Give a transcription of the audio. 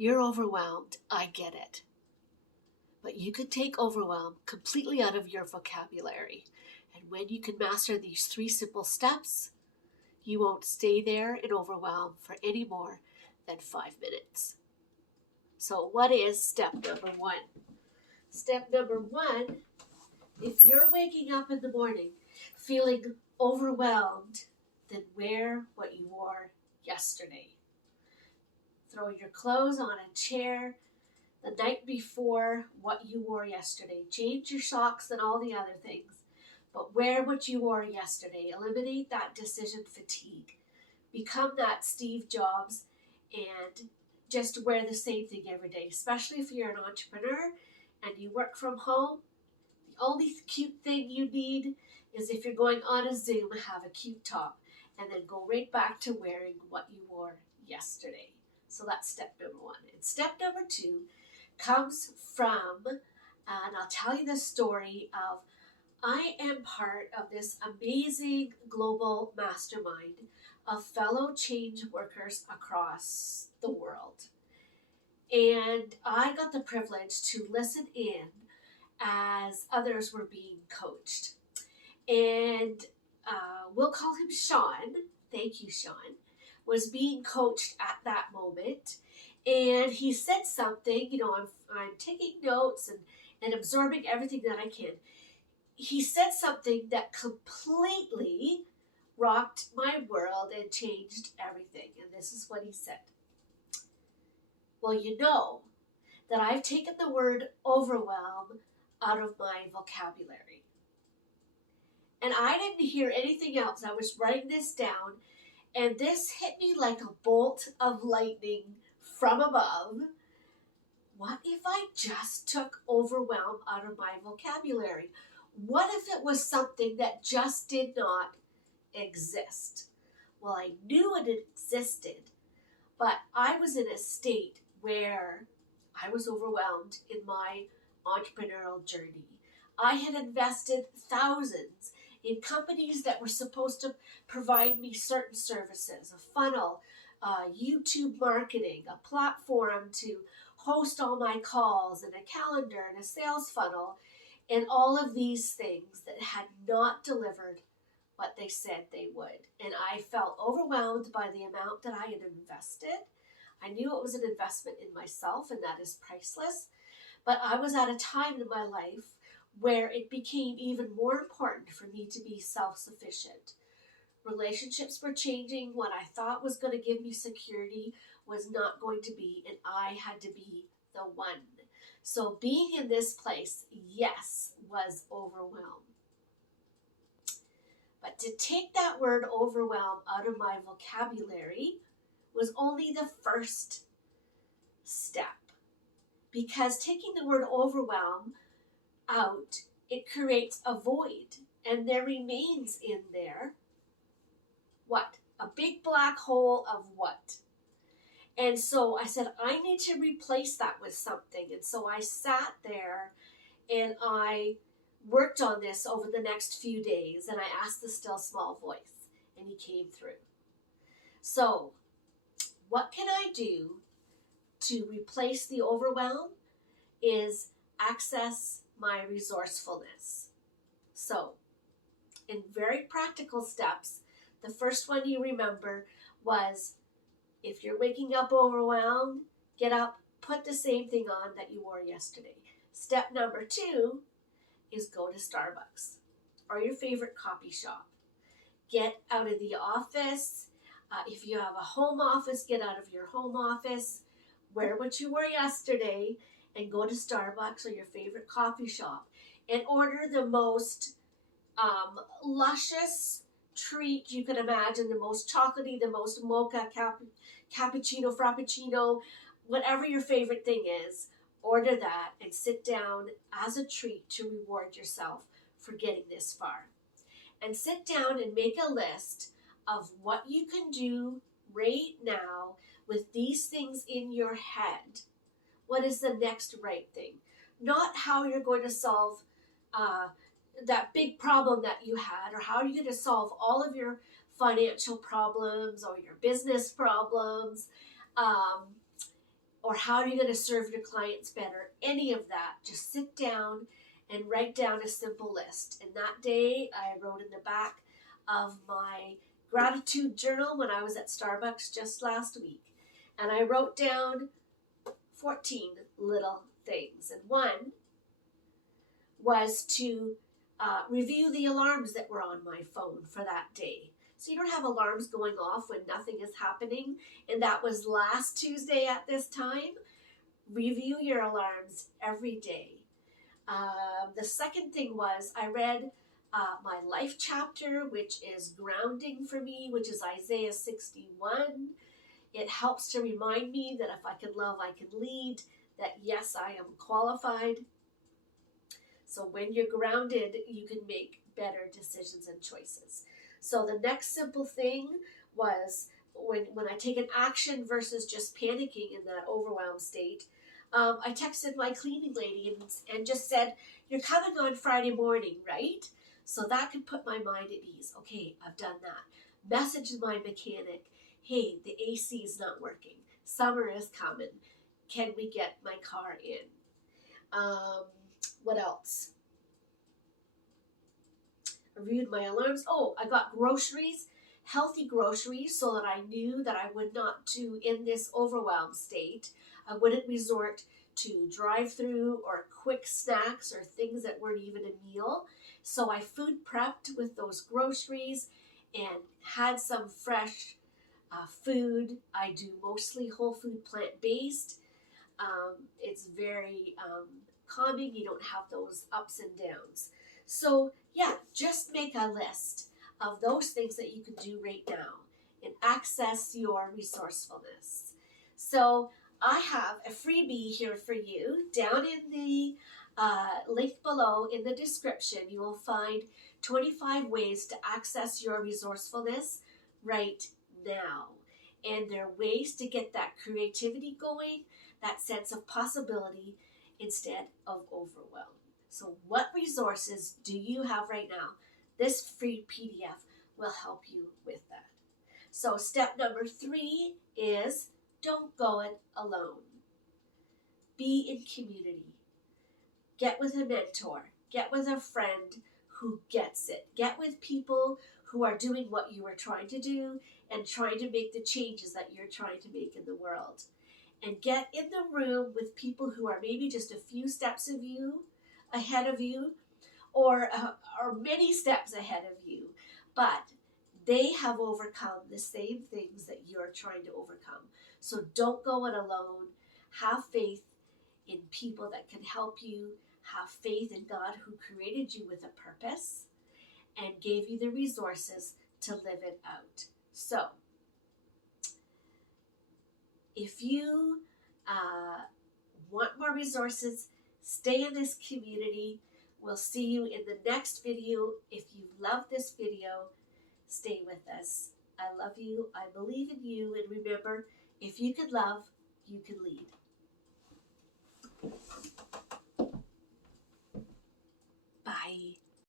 You're overwhelmed. I get it. But you could take overwhelm completely out of your vocabulary. And when you can master these 3 simple steps, you won't stay there in overwhelm for any more than 5 minutes. So what is step number 1? Step number 1, if you're waking up in the morning feeling overwhelmed, then wear what you wore yesterday. Throw your clothes on a chair the night before what you wore yesterday. Change your socks and all the other things, but wear what you wore yesterday. Eliminate that decision fatigue. Become that Steve Jobs and just wear the same thing every day, especially if you're an entrepreneur and you work from home. The only cute thing you need is if you're going on a Zoom, have a cute top and then go right back to wearing what you wore yesterday. So that's step number 1. And step number 2 comes from, and I'll tell you the story of, I am part of this amazing global mastermind of fellow change workers across the world. And I got the privilege to listen in as others were being coached. And we'll call him Sean. Thank you, Sean. Was being coached at that moment. And he said something, I'm taking notes and absorbing everything that I can. He said something that completely rocked my world and changed everything. And this is what he said. Well, you know that I've taken the word overwhelm out of my vocabulary. And I didn't hear anything else. I was writing this down, and this hit me like a bolt of lightning from above. What if I just took overwhelm out of my vocabulary? What if it was something that just did not exist? Well, I knew it existed, but I was in a state where I was overwhelmed in my entrepreneurial journey. I had invested thousands in companies that were supposed to provide me certain services, a funnel, YouTube marketing, a platform to host all my calls, and a calendar and a sales funnel, and all of these things that had not delivered what they said they would. And I felt overwhelmed by the amount that I had invested. I knew it was an investment in myself, and that is priceless. But I was at a time in my life where it became even more important for me to be self-sufficient. Relationships were changing. What I thought was going to give me security was not going to be, and I had to be the one. So being in this place, yes, was overwhelmed. But to take that word overwhelm out of my vocabulary was only the first step. Because taking the word overwhelm out, it creates a void. And there remains in there, what? A big black hole of what? And so I said, I need to replace that with something. And so I sat there and I worked on this over the next few days, and I asked the still small voice, and he came through. So what can I do to replace the overwhelm is access my resourcefulness. So in very practical steps, the first one you remember was, if you're waking up overwhelmed, get up, put the same thing on that you wore yesterday. Step number 2 is go to Starbucks or your favorite coffee shop. Get out of the office. If you have a home office, get out of your home office. Wear what you wore yesterday and go to Starbucks or your favorite coffee shop and order the most luscious treat you can imagine, the most chocolatey, the most mocha, cappuccino, frappuccino, whatever your favorite thing is. Order that and sit down as a treat to reward yourself for getting this far. And sit down and make a list of what you can do right now with these things in your head. What is the next right thing? Not how you're going to solve that big problem that you had, or how are you going to solve all of your financial problems or your business problems. or how are you going to serve your clients better, any of that. Just sit down and write down a simple list. And that day I wrote in the back of my gratitude journal when I was at Starbucks just last week. And I wrote down 14 little things. And one was to review the alarms that were on my phone for that day. So you don't have alarms going off when nothing is happening. And that was last Tuesday at this time. Review your alarms every day. The second thing was I read my life chapter, which is grounding for me, which is Isaiah 61. It helps to remind me that if I can love, I can lead, that yes, I am qualified. So when you're grounded, you can make better decisions and choices. So the next simple thing was when I take an action versus just panicking in that overwhelmed state, I texted my cleaning lady and just said, "You're coming on Friday morning, right?" So that can put my mind at ease. Okay, I've done that. Message my mechanic, "Hey, the AC is not working. Summer is coming. Can we get my car in?" What else? I reviewed my alarms. Oh, I got groceries, healthy groceries, so that I knew that I would not in this overwhelmed state, I wouldn't resort to drive-through or quick snacks or things that weren't even a meal. So I food prepped with those groceries and had some fresh food. I do mostly whole food, plant-based. It's very calming. You don't have those ups and downs. So yeah, just make a list of those things that you can do right now and access your resourcefulness. So I have a freebie here for you. Down in the link below in the description, you will find 25 ways to access your resourcefulness right now. And there are ways to get that creativity going, that sense of possibility instead of overwhelm. So what resources do you have right now? This free PDF will help you with that. So step number 3 is don't go it alone. Be in community. Get with a mentor. Get with a friend who gets it. Get with people who are doing what you are trying to do and trying to make the changes that you're trying to make in the world. And get in the room with people who are maybe just a few steps ahead of you, or many steps ahead of you, but they have overcome the same things that you're trying to overcome. So don't go it alone. Have faith in people that can help you. Have faith in God who created you with a purpose and gave you the resources to live it out. So if you want more resources, stay in this community. We'll see you in the next video. If you love this video, stay with us. I love you. I believe in you. And remember, if you can love, you can lead.